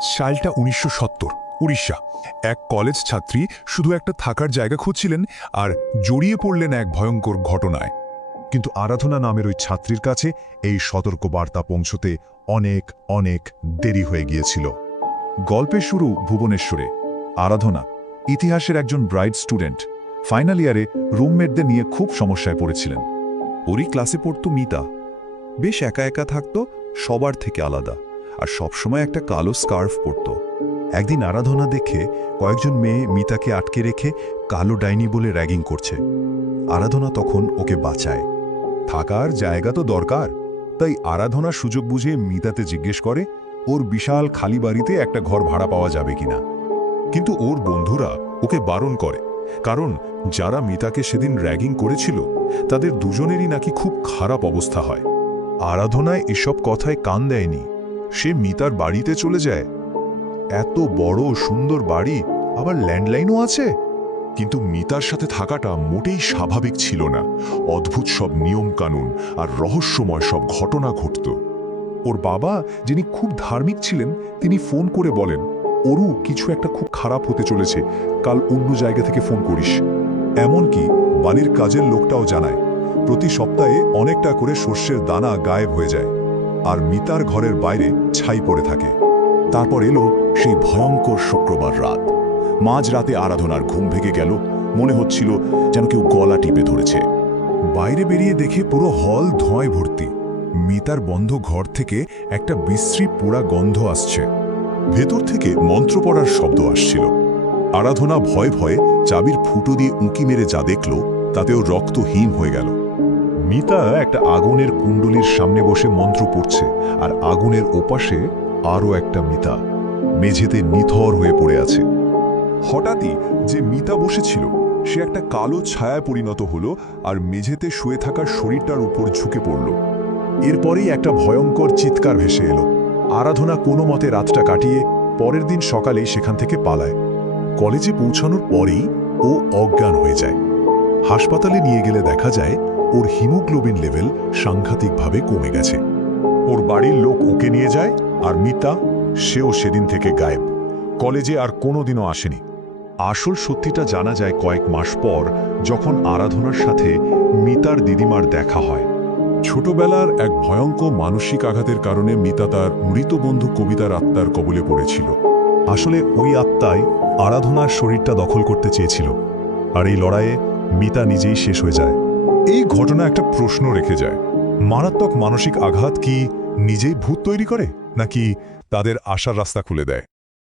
সালটা ১৯৭০, উড়িষ্যা। এক কলেজ ছাত্রী শুধু একটা থাকার জায়গা খুঁজছিলেন আর জড়িয়ে পড়লেন এক ভয়ঙ্কর ঘটনায়। কিন্তু আরাধনা নামের ওই ছাত্রীর কাছে এই সতর্ক বার্তা পৌঁছতে অনেক অনেক দেরি হয়ে গিয়েছিল। গল্পের শুরু ভুবনেশ্বরে। আরাধনা ইতিহাসের একজন ব্রাইট স্টুডেন্ট, ফাইনাল ইয়ারে রুমমেটদের নিয়ে খুব সমস্যায় পড়েছিলেন। ওরই ক্লাসে পড়তো মিতা। বেশ একা একা থাকতো, সবার থেকে আলাদা, আর সবসময় একটা কালো স্কার্ফ পরতো। একদিন আরাধনা দেখে কয়েকজন মেয়ে মিতাকে আটকে রেখে কালো ডাইনি বলে র্যাগিং করছে। আরাধনা তখন ওকে বাঁচায়। থাকার জায়গা তো দরকার, তাই আরাধনা সুযোগ বুঝে মিতাতে জিজ্ঞেস করে ওর বিশাল খালি বাড়িতে একটা ঘর ভাড়া পাওয়া যাবে কিনা। কিন্তু ওর বন্ধুরা ওকে বারণ করে, কারণ যারা মিতাকে সেদিন র্যাগিং করেছিল তাদের দুজনেরই নাকি খুব খারাপ অবস্থা হয়। আরাধনায় এসব কথায় কান দেয়নি, সে মিতার বাড়িতে চলে যায়। এত বড় সুন্দর বাড়ি, আবার ল্যান্ডলাইনও আছে। কিন্তু মিতার সাথে থাকাটা মোটেই স্বাভাবিক ছিল না। অদ্ভুত সব নিয়মকানুন আর রহস্যময় সব ঘটনা ঘটত। ওর বাবা, যিনি খুব ধার্মিক ছিলেন, তিনি ফোন করে বলেন, ওরু কিছু একটা খুব খারাপ হতে চলেছে, কাল অন্য জায়গা থেকে ফোন করিস। এমনকি বাড়ির কাজের লোকটাও জানায় প্রতি সপ্তাহে অনেকটা করে শস্যের দানা গায়েব হয়ে যায়, আর মিতার ঘরের বাইরে ছাই পড়ে থাকে। তারপর এলো সেই ভয়ঙ্কর শুক্রবার রাত। মাঝরাতে আরাধনার ঘুম ভেঙে গেল, মনে হচ্ছিল যেন কেউ গলা টিপে ধরেছে। বাইরে বেরিয়ে দেখে পুরো হল ধোঁয়ায় ভর্তি। মিতার বন্ধ ঘর থেকে একটা বিশ্রী পোড়া গন্ধ আসছে। ভেতর থেকে মন্ত্র পড়ার শব্দ আসছিল। আরাধনা ভয়ে ভয়ে চাবির ফুটো দিয়ে উঁকি মেরে যা দেখল, তাতেও রক্তহীন হয়ে গেল। মিতা একটা আগুনের কুণ্ডলির সামনে বসে মন্ত্র পড়ছে, আর আগুনের ওপাশে আরও একটা মিতা মেঝেতে নিথর হয়ে পড়ে আছে। হঠাৎই যে মিতা বসেছিল সে একটা কালো ছায়ায় পরিণত হলো, আর মেঝেতে শুয়ে থাকার শরীরটার উপর ঝুঁকে পড়ল। এরপরেই একটা ভয়ঙ্কর চিৎকার ভেসে এলো। আরাধনা কোনো মতে রাতটা কাটিয়ে পরের দিন সকালেই সেখান থেকে পালায়। কলেজে পৌঁছানোর পরেই ও অজ্ঞান হয়ে যায়। হাসপাতালে নিয়ে গেলে দেখা যায় ওর হিমোগ্লোবিন লেভেল সাংঘাতিকভাবে কমে গেছে। ওর বাড়ির লোক ওকে নিয়ে যায়, আর মিতা, সেও সেদিন থেকে গায়েব। কলেজে আর কোনোদিনও আসেনি। আসল সত্যিটা জানা যায় কয়েক মাস পর, যখন আরাধনার সাথে মিতার দিদিমার দেখা হয়। ছোটবেলার এক ভয়ঙ্কর মানসিক আঘাতের কারণে মিতা তার মৃত বন্ধু কবিতার আত্মার কবলে পড়েছিল। আসলে ওই আত্মাই আরাধনার শরীরটা দখল করতে চেয়েছিল, আর এই লড়াইয়ে মিতা নিজেই শেষ হয়ে যায়। এই ঘটনা একটা প্রশ্ন রেখে যায়, মারাত্মক মানসিক আঘাত কি নিজেই ভূত তৈরি করে, নাকি তাদের আশার রাস্তা খুলে দেয়?